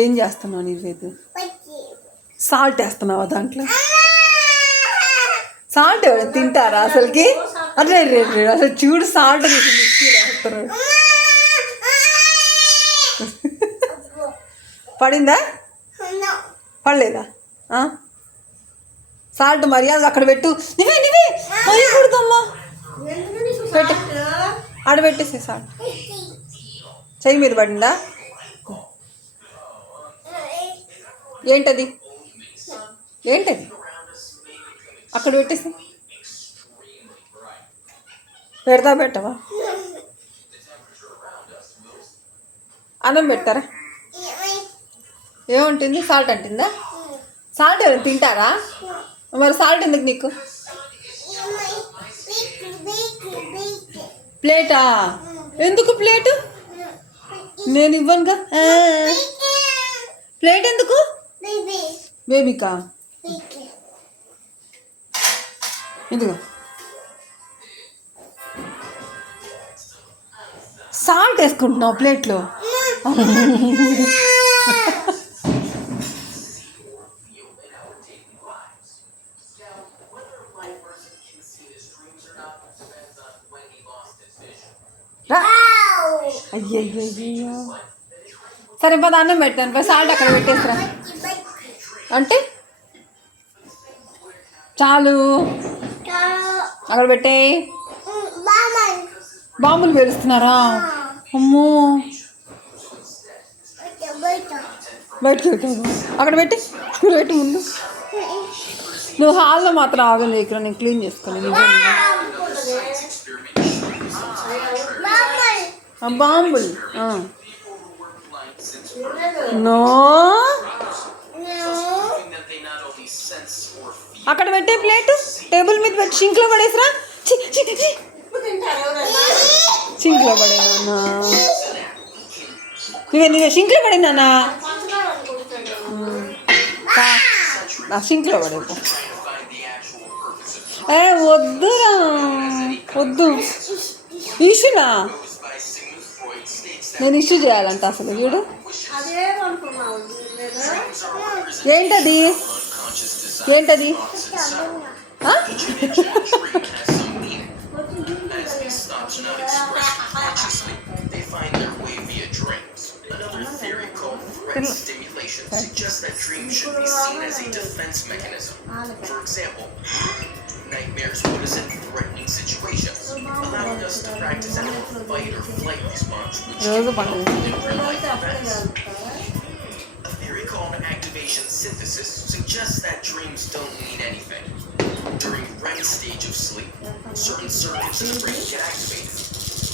ఏం చేస్తున్నావు నీవేదు? సాల్ట్ వేస్తున్నావా దాంట్లో? సాల్ట్ ఎవరైనా తింటారా అసలుకి? అరే రే రే, అసలు చూడు సాల్ట్ మిక్సీలో వేస్తున్నాడు. పడిందా? పడలేదా? సాల్ట్ మర్యాద అక్కడ పెట్టు. నువ్వే మరీ కుడుతమ్మా. పెట్టు, ఆడ పెట్టేసే సాల్ట్. చెయ్యి మీద పడిందా? ఏంటది? ఏంటది? అక్కడ పెట్టేసి పెట్టవా? అన్నం పెడతారా? ఏముంటుంది? సాల్ట్ అంటుందా? సాల్ట్ ఎవరైనా తింటారా? మరి సాల్ట్ ఎందుకు నీకు? ప్లేటా? ఎందుకు ప్లేటు? నేను ఇవ్వనుగా. ప్లేట్ ఎందుకు? బేబీకా? ఇదిగో సాల్ట్ వేసుకుంటున్నావు ప్లేట్లో. అయ్యయ్యో, సరే పద అన్నం పెడతాను. సాల్ట్ అక్కడ పెట్టేస్తారా అంటే చాలు, అక్కడ పెట్టే. బాంబులు పేలుస్తున్నారా? అమ్మో, బయటకు పెట్టాను. అక్కడ పెట్టి స్కూల్ పెట్టి ముందు. నువ్వు హాల్లో మాత్రం ఆగలేదు. ఇక్కడ నేను క్లీన్ చేసుకోలేదు. బాంబులు నో, అక్కడ పెట్టే ప్లేట్ టేబుల్ మీద పెట్టి సింక్లో పడేసిరా. సింక్లో పడేనా? నువ్వే సింక్లో పడేనా? నా సింక్లో పడేపు. వద్దురా, వద్దు. ఇష్యూనా? నేను ఇష్యూ చేయాలంట అసలు. వీడు ఏంటది? ఏంటది? Nightmares put us in threatening situations, allowing us to practice our fight or flight response, which can be helpful in real-life events. A theory called activation synthesis suggests that dreams don't mean anything. During REM stage of sleep, certain circuits in the brain get activated,